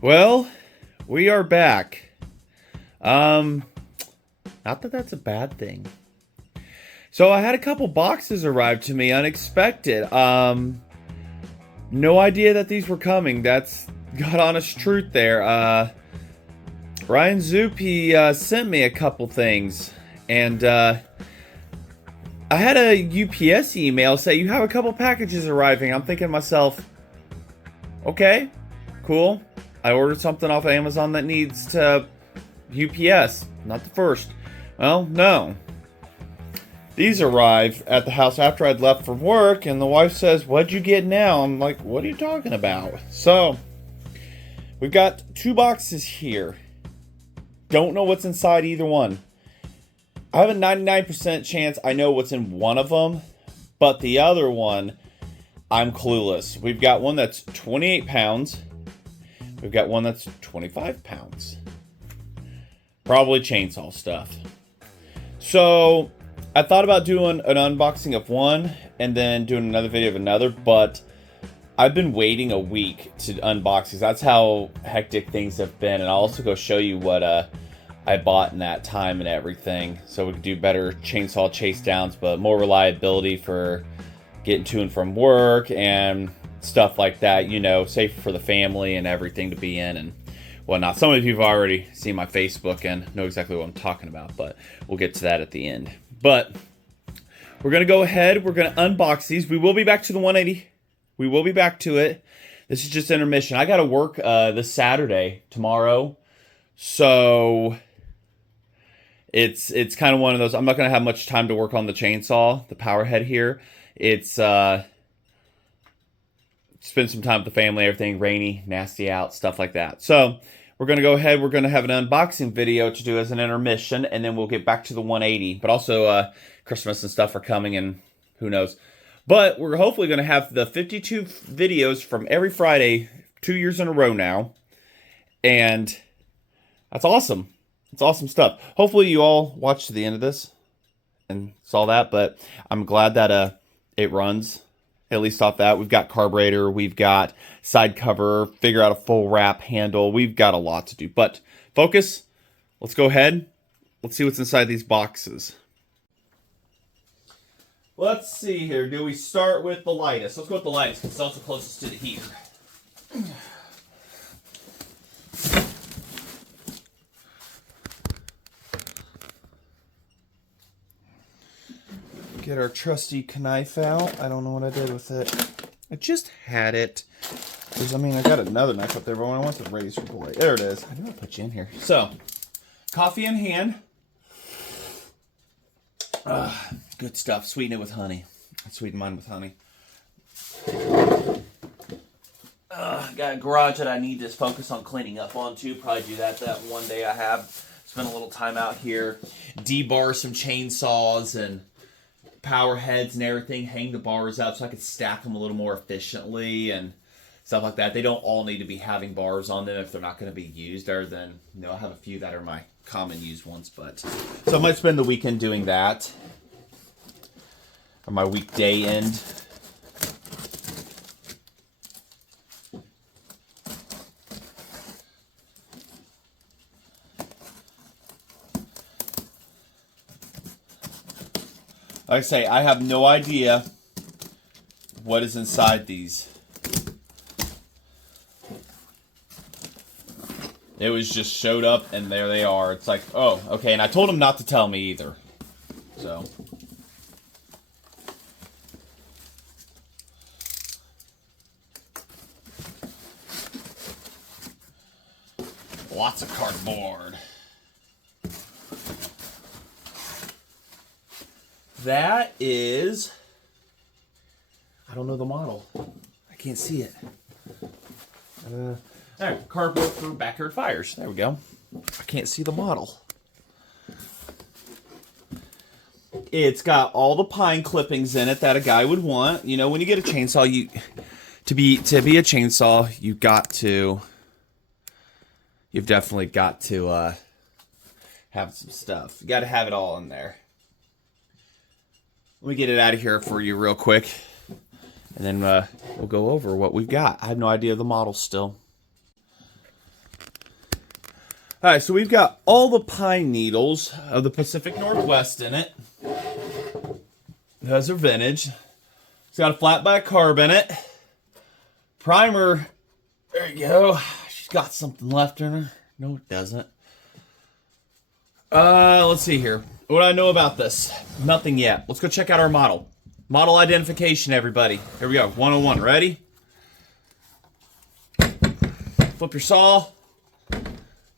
Well, we are back. Not that that's a bad thing. So I had a couple boxes arrive to me unexpected. No idea that these were coming. That's God honest truth there. Ryan Zoop, he sent me a couple things, and I had a UPS email say you have a couple packages arriving. I'm thinking to myself, okay, cool. I ordered something off of Amazon that needs to UPS, not the first. Well, no. These arrive at the house after I'd left for work, and the wife says, "What'd you get now?" I'm like, "What are you talking about?" So, we've got two boxes here. Don't know what's inside either one. I have a 99% chance I know what's in one of them, but the other one, I'm clueless. We've got one that's 28 pounds. We've got one that's 25 pounds. Probably chainsaw stuff. So, I thought about doing an unboxing of one and then doing another video of another, but I've been waiting a week to unbox these. That's how hectic things have been, and I'll also go show you what I bought in that time and everything, so we can do better chainsaw chase downs, but more reliability for getting to and from work and stuff like that, you know, safer for the family and everything to be in and whatnot. Some of you have already seen my Facebook and know exactly what I'm talking about, but we'll get to that at the end. But we're going to go ahead. We're going to unbox these. We will be back to the 180. We will be back to it. This is just intermission. I got to work this Saturday, tomorrow. So it's kind of one of those. I'm not going to have much time to work on the chainsaw, the power head here. It's spend some time with the family, everything rainy, nasty out, stuff like that. So we're going to go ahead. We're going to have an unboxing video to do as an intermission, and then we'll get back to the 180. But also Christmas and stuff are coming, and who knows. But we're hopefully going to have the 52 videos from every Friday, 2 years in a row now. And that's awesome. It's awesome stuff. Hopefully you all watched to the end of this and saw that. But I'm glad that it runs, at least off that. We've got carburetor. We've got side cover. Figure out a full wrap handle. We've got a lot to do. But focus. Let's go ahead. Let's see what's inside these boxes. Let's see here. Do we start with the lightest? Let's go with the lightest because it's also closest to the heater. Get our trusty knife out. I don't know what I did with it. I just had it. I mean, I got another knife up there, but I want the razor blade. There it is. I didn't put you in here. So, coffee in hand. Good stuff. Sweeten it with honey. I sweeten mine with honey. Got a garage that I need to focus on cleaning up on too. Probably do that one day I have. Spend a little time out here. Debar some chainsaws and power heads and everything. Hang the bars up so I could stack them a little more efficiently and stuff like that. They don't all need to be having bars on them if they're not going to be used. Other than, you know, I have a few that are my common used ones. But so I might spend the weekend doing that. Or my weekday end. Like I say, I have no idea what is inside these. It was just showed up and there they are. It's like, oh, okay. And I told him not to tell me either. So. Lots of cardboard. That is, I don't know the model. I can't see it. There, cardboard for backyard fires. There we go. I can't see the model. It's got all the pine clippings in it that a guy would want. You know, when you get a chainsaw, to be a chainsaw, you've definitely got to have some stuff. You got to have it all in there. Let me get it out of here for you real quick, and then we'll go over what we've got. I have no idea of the model still. All right, so we've got all the pine needles of the Pacific Northwest in it. Those are vintage. It's got a flat back carb in it. Primer. There you go. She's got something left in her. No, it doesn't. Let's see here. What do I know about this? Nothing yet. Let's go check out our model. Model identification, everybody. Here we go. 101. Ready? Flip your saw.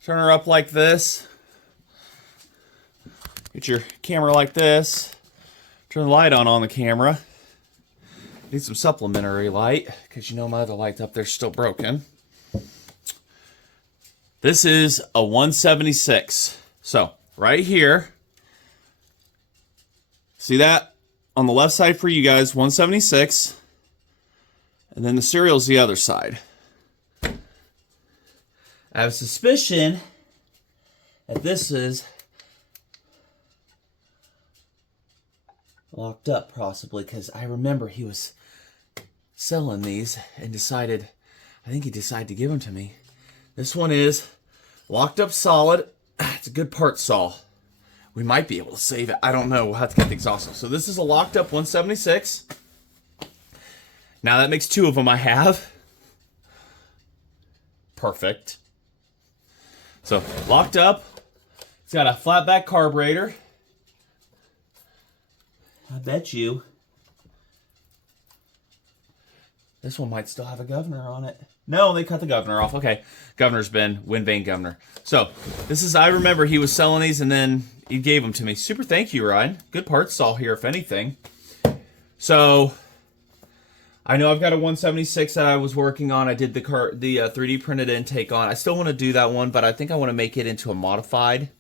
Turn her up like this. Get your camera like this. Turn the light on the camera. Need some supplementary light, because you know my other light up there's still broken. This is a 176. So, right here. See that? On the left side for you guys, 176. And then the serial's the other side. I have a suspicion that this is locked up, possibly, because I remember he was selling these and decided, I think he decided to give them to me. This one is locked up solid. It's a good part saw. We might be able to save it. I don't know. We'll have to get the exhaust. So this is a locked up 176. Now that makes two of them I have. Perfect. So locked up. It's got a flat back carburetor. I bet you this one might still have a governor on it. No, they cut the governor off. Okay. Governor's bin, wind vane governor. So, this is, I remember he was selling these and then he gave them to me. Super thank you, Ryan. Good parts saw here, if anything. So, I know I've got a 176 that I was working on. I did the 3D printed intake on. I still want to do that one, but I think I want to make it into a modified,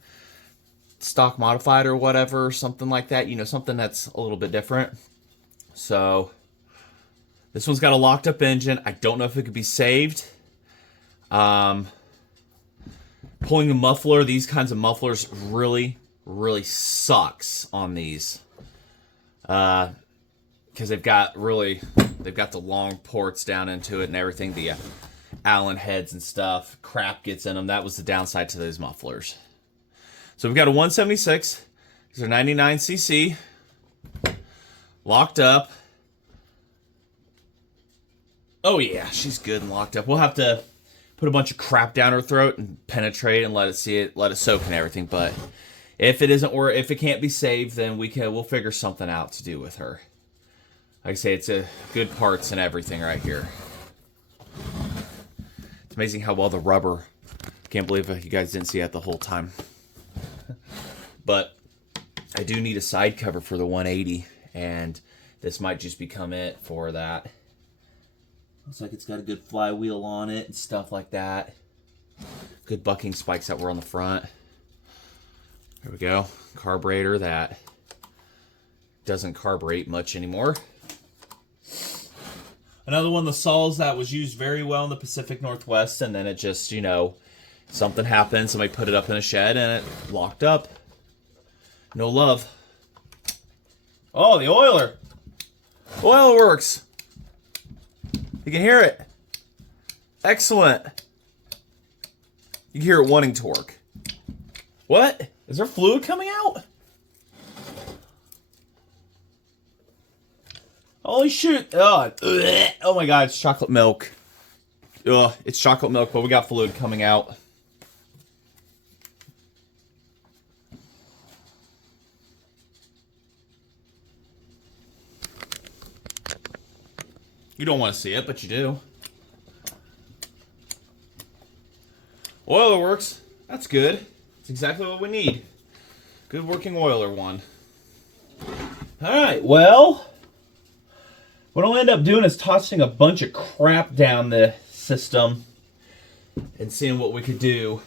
stock modified or whatever, or something like that. You know, something that's a little bit different. So, this one's got a locked up engine. I don't know if it could be saved. Pulling the muffler, these kinds of mufflers really, really sucks on these. Because they've got the long ports down into it and everything. The Allen heads and stuff. Crap gets in them. That was the downside to those mufflers. So we've got a 176. These are 99cc. Locked up. Oh yeah, she's good and locked up. We'll have to put a bunch of crap down her throat and penetrate and let it soak and everything. But if it can't be saved, then we'll figure something out to do with her. Like I say, it's a good parts and everything right here. It's amazing how well the rubber. Can't believe you guys didn't see that the whole time. But I do need a side cover for the 180, and this might just become it for that. Looks like it's got a good flywheel on it and stuff like that. Good bucking spikes that were on the front. There we go. Carburetor that doesn't carburate much anymore. Another one of the saws that was used very well in the Pacific Northwest, and then it just, you know, something happened. Somebody put it up in a shed and it locked up. No love. Oh, the oiler. Oiler works. You can hear it. Excellent. You can hear it wanting torque. What? Is there fluid coming out? Holy shit. Oh my god, it's chocolate milk. Ugh, it's chocolate milk, but we got fluid coming out. You don't want to see it, but you do. Oiler works. That's good. That's exactly what we need. Good working oiler one. Alright, well, what I'll end up doing is tossing a bunch of crap down the system and seeing what we could do.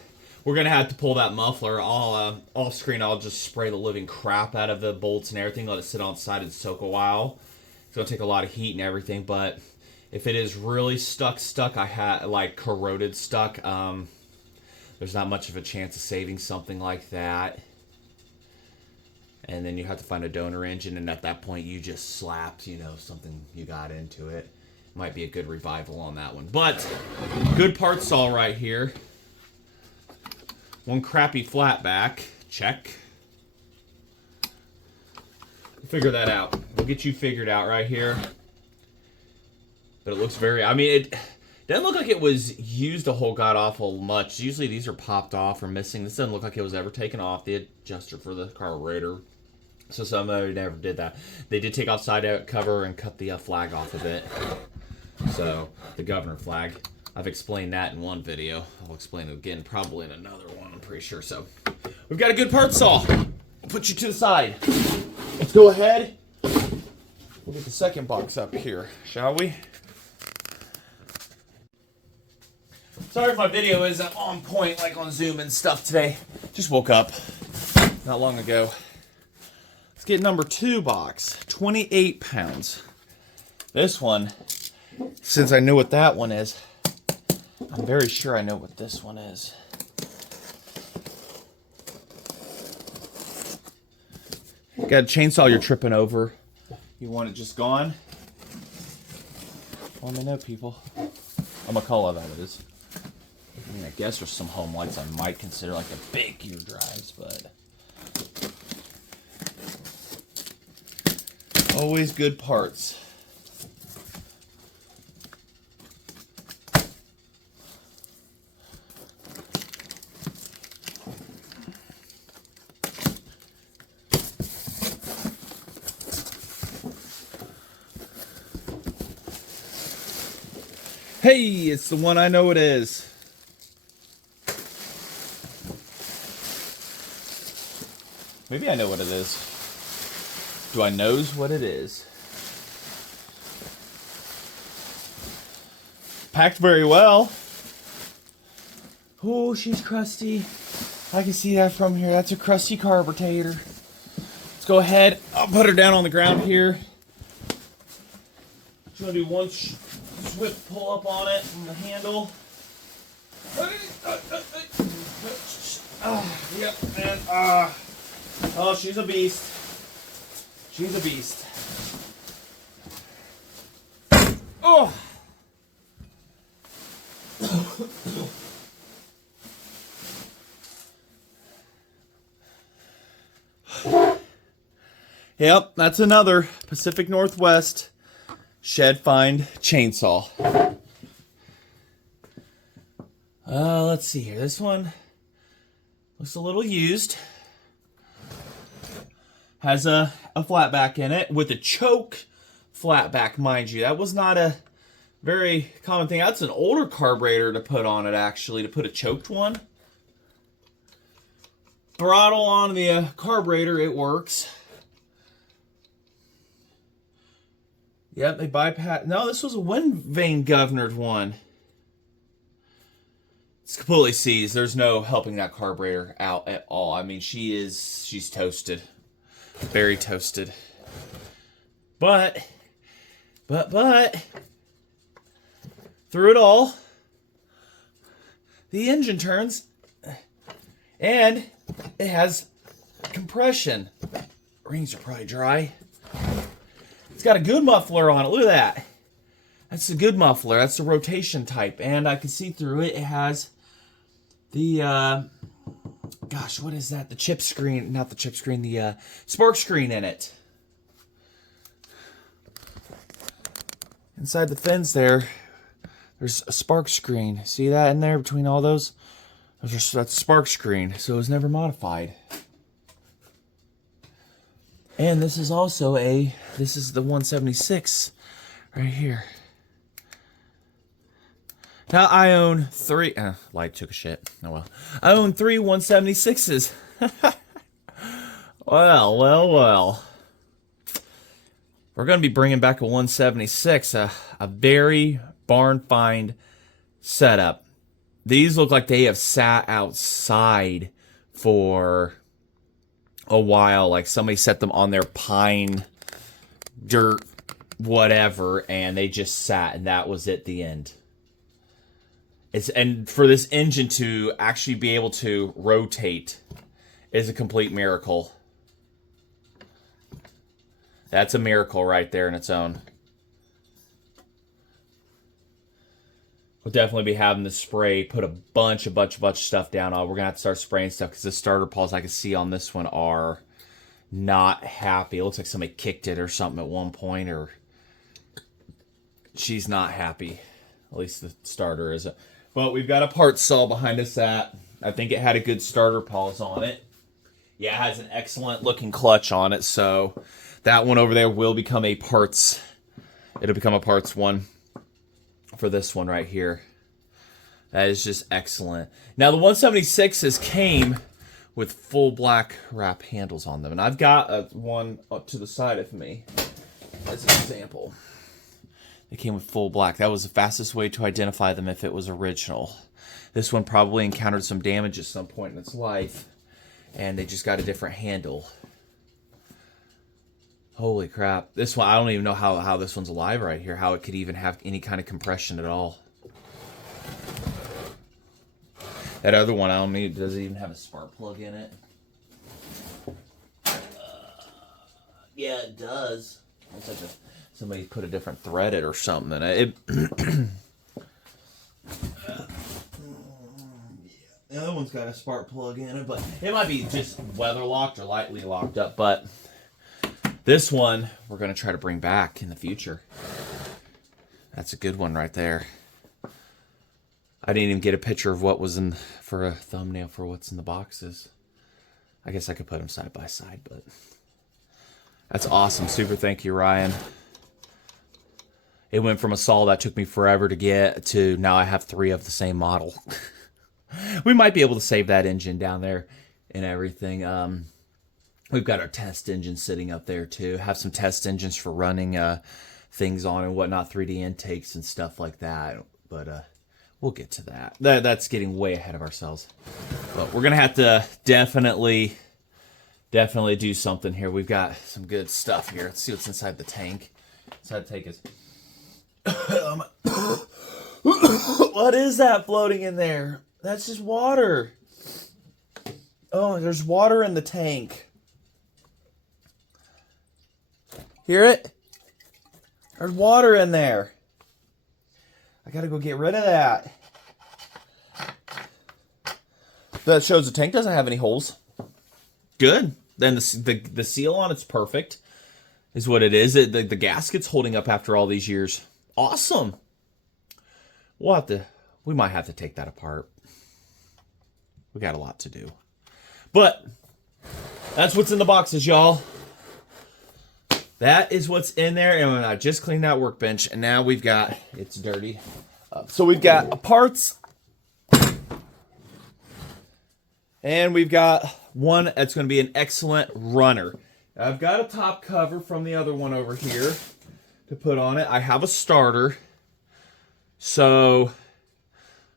We're going to have to pull that muffler. Off screen, I'll just spray the living crap out of the bolts and everything. Let it sit on the side and soak a while. It's going to take a lot of heat and everything, but if it is really stuck, I had like corroded stuck, there's not much of a chance of saving something like that. And then you have to find a donor engine, and at that point you just slapped, you know, something you got into it. Might be a good revival on that one. But good parts saw right here. One crappy flatback. Check. Figure that out. We'll get you figured out right here. But it looks very... I mean, it doesn't look like it was used a whole god-awful much. Usually these are popped off or missing. This doesn't look like it was ever taken off. The adjuster for the carburetor. So somebody never did that. They did take off side out cover and cut the flag off of it. So, the governor flag. I've explained that in one video. I'll explain it again probably in another one, I'm pretty sure. So, we've got a good part saw. I'll put you to the side. Let's go ahead. We'll get the second box up here, shall we? Sorry if my video isn't on point like on Zoom and stuff today. Just woke up not long ago. Let's get number 2 box. 28 pounds. This one, since I know what that one is, I'm very sure I know what this one is. Got a chainsaw you're tripping over. You want it just gone? Let me know, people. I'm gonna call it that it is. I mean, I guess there's some home lights I might consider like the big gear drives, but always good parts. Hey, it's the one I know it is. Maybe I know what it is. Do I knows what it is? Packed very well. Oh, she's crusty. I can see that from here. That's a crusty carburetor. Let's go ahead. I'll put her down on the ground here. Just gonna do one swift pull up on it from the handle. Yep, and oh, she's a beast. She's a beast. Oh. Yep, that's another Pacific Northwest Shed Find chainsaw. Let's see here. This one looks a little used. Has a flatback in it with a choke flatback, mind you. That was not a very common thing. That's an older carburetor to put on it, actually, to put a choked one. Throttle on the carburetor, it works. Yep, they bypassed. No, this was a wind vane governored one. It's completely seized. There's no helping that carburetor out at all. I mean, she's toasted. Very toasted. But, through it all, the engine turns, and it has compression. Rings are probably dry. It's got a good muffler on it. Look at that. That's a good muffler. That's the rotation type. And I can see through it. It has the, gosh, what is that? The chip screen. Not the chip screen. The spark screen in it. Inside the fins there, there's a spark screen. See that in there between all those? That's a spark screen. So it was never modified. And this is also this is the 176 right here. Now I own 3, light took a shit, oh well. I own 3 176s. Well. We're going to be bringing back a 176, a very barn find setup. These look like they have sat outside for a while, like somebody set them on their pine, dirt, whatever, and they just sat, and that was it, the end. And for this engine to actually be able to rotate is a complete miracle. That's a miracle right there in its own. we'll definitely be having the spray put a bunch of stuff down on. We're gonna have to start spraying stuff because the starter paws I can see on this one are not happy. It looks like somebody kicked it or something at one point, or she's not happy. At least the starter isn't. But we've got a parts saw behind us that I think it had a good starter paws on it. Yeah, it has an excellent looking clutch on it, so that one over there will become a parts. It'll become a parts one for this one right here. That is just excellent. Now the 176s came with full black wrap handles on them, and I've got one up to the side of me as an example. They came with full black. That was the fastest way to identify them if it was original. This one probably encountered some damage at some point in its life, and they just got a different handle. Holy crap. This one, I don't even know how this one's alive right here, how it could even have any kind of compression at all. That other one, I don't need, does it even have a spark plug in it? Yeah, it does. Looks like somebody put a different thread in it or something. The other one's got a spark plug in it, but it might be just weather locked or lightly locked up. But this one, we're going to try to bring back in the future. That's a good one right there. I didn't even get a picture of what was in for a thumbnail for what's in the boxes. I guess I could put them side by side, but that's awesome. Super thank you, Ryan. It went from a saw that took me forever to get to now I have 3 of the same model. We might be able to save that engine down there and everything. We've got our test engine sitting up there too. Have some test engines for running things on and whatnot, 3D intakes and stuff like that. But we'll get to that. That's getting way ahead of ourselves. But we're gonna have to definitely do something here. We've got some good stuff here. Let's see what's inside the tank. Inside the tank is. What is that floating in there? That's just water. Oh, there's water in the tank. Hear it? There's water in there. I gotta go get rid of that. That shows the tank doesn't have any holes. Good. Then the seal on it's perfect. Is what it is. The gasket's holding up after all these years. Awesome. We might have to take that apart. We got a lot to do. But that's what's in the boxes, y'all. That is what's in there. And I just cleaned that workbench, and now we've got, it's dirty. So we've got parts. And we've got one that's going to be an excellent runner. I've got a top cover from the other one over here to put on it. I have a starter. So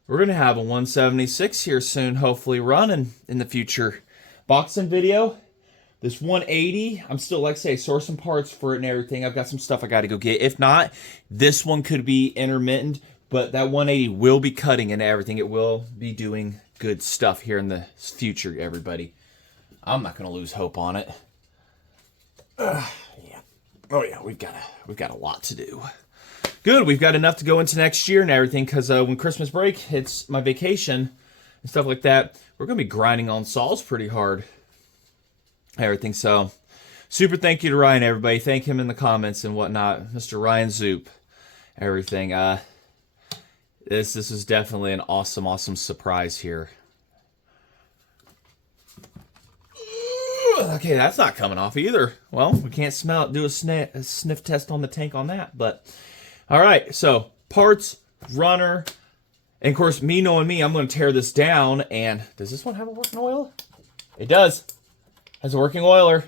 we're going to have a 176 here soon, hopefully running in the future. Boxing video. This 180, I'm still, like I say, sourcing parts for it and everything. I've got some stuff I got to go get. If not, this one could be intermittent, but that 180 will be cutting and everything. It will be doing good stuff here in the future, everybody. I'm not going to lose hope on it. Yeah. Oh yeah, we've got a lot to do. Good, we've got enough to go into next year and everything, because when Christmas break hits my vacation and stuff like that, we're going to be grinding on saws pretty hard. Everything. So super thank you to Ryan, everybody. Thank him in the comments and whatnot. Mr. Ryan Zoop. Everything. This is definitely an awesome surprise here. Okay, that's not coming off either. Well, we can't smell it. Do a sniff test on the tank on that. But all right, so parts, runner, and of course, me knowing me, I'm going to tear this down. And does this one have a working oil? It does. Has a working oiler.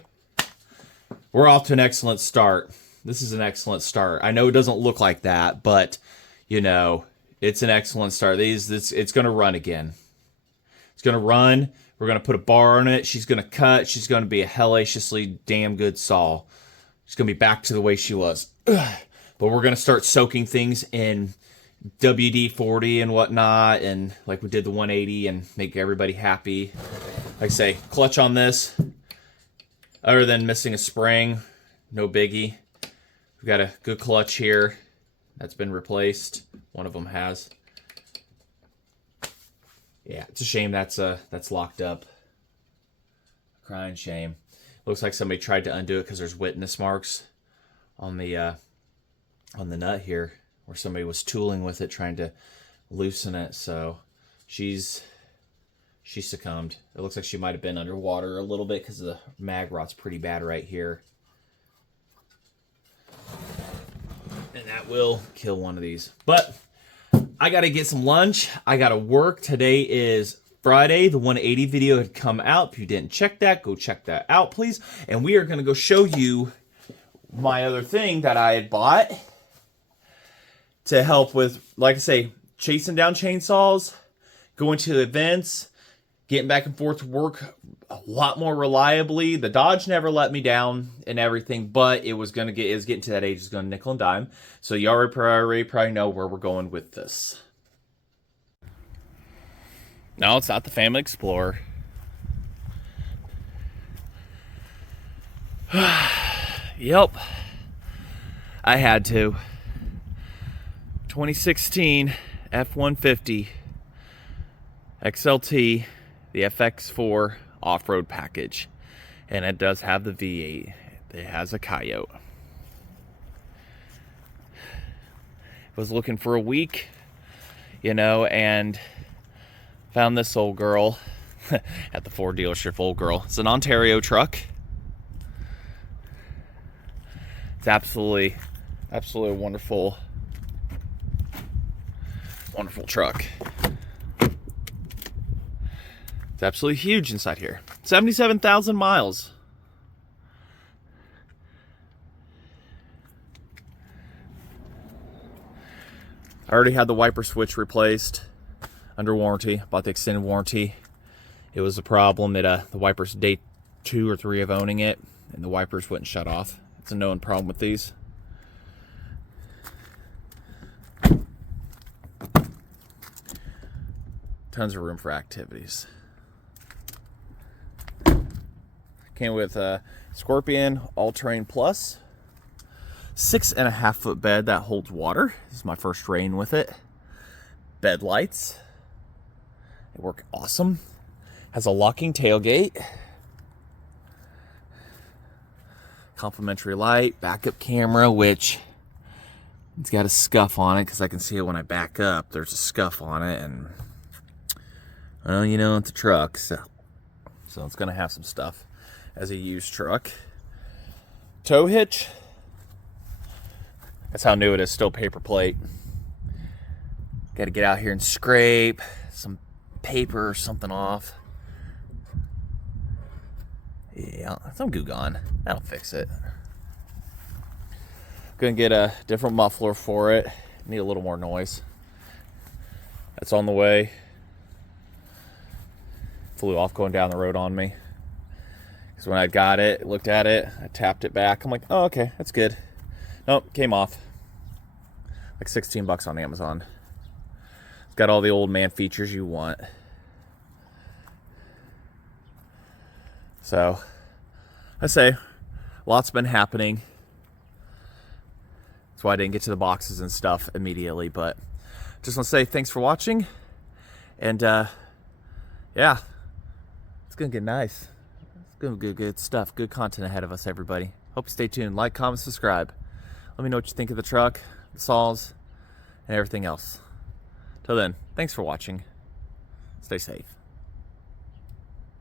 We're off to an excellent start. This is an excellent start. I know it doesn't look like that, but you know, it's an excellent start. It's going to run again. It's going to run. We're going to put a bar on it. She's going to cut. She's going to be a hellaciously damn good saw. She's going to be back to the way she was. But we're going to start soaking things in WD-40 and whatnot, and like we did the 180, and make everybody happy. Like I say, clutch on this. Other than missing a spring, no biggie. We've got a good clutch here that's been replaced. One of them has. Yeah, it's a shame that's locked up. Crying shame. Looks like somebody tried to undo it because there's witness marks on the nut here where somebody was tooling with it trying to loosen it. So she succumbed. It looks like she might have been underwater a little bit because the mag rot's pretty bad right here. And that will kill one of these. But I got to get some lunch. I got to work. Today is Friday. The 180 video had come out. If you didn't check that, go check that out, please. And we are going to go show you my other thing that I had bought to help with, like I say, chasing down chainsaws, going to events, getting back and forth to work a lot more reliably. The Dodge never let me down and everything, but it was getting to that age. It's going to nickel and dime. So you already probably know where we're going with this. No, it's not the Family Explorer. Yep. I had to. 2016 F-150 XLT, the FX4 off-road package. And it does have the V8. It has a Coyote. Was looking for a week, you know, and found this old girl at the Ford dealership. Old girl. It's an Ontario truck. It's absolutely a wonderful truck. It's absolutely huge inside here. 77,000 miles. I already had the wiper switch replaced under warranty. Bought the extended warranty. It was a problem that the wipers, day 2 or 3 of owning it, and the wipers wouldn't shut off. It's a known problem with these. Tons of room for activities. Came with a Scorpion All-Terrain Plus. 6.5 foot bed that holds water. This is my first rain with it. Bed lights. They work awesome. Has a locking tailgate. Complimentary light. Backup camera, which it's got a scuff on it because I can see it when I back up. There's a scuff on it, and well, you know, it's a truck, so it's gonna have some stuff as a used truck. Tow hitch. That's how new it is, still paper plate. Got to get out here and scrape some paper or something off. Yeah, some goo gone. That'll fix it. Gonna get a different muffler for it. Need a little more noise. That's on the way. Flew off going down the road on me. Because when I got it, looked at it, I tapped it back. I'm like, oh, okay, that's good. Nope, came off. Like 16 bucks on Amazon. It's got all the old man features you want. So, I say, lots been happening. That's why I didn't get to the boxes and stuff immediately. But just want to say thanks for watching. And, yeah, it's going to get nice. It's going to be good stuff. Good content ahead of us, everybody. Hope you stay tuned. Like, comment, subscribe. Let me know what you think of the truck, the saws, and everything else. Till then, thanks for watching. Stay safe.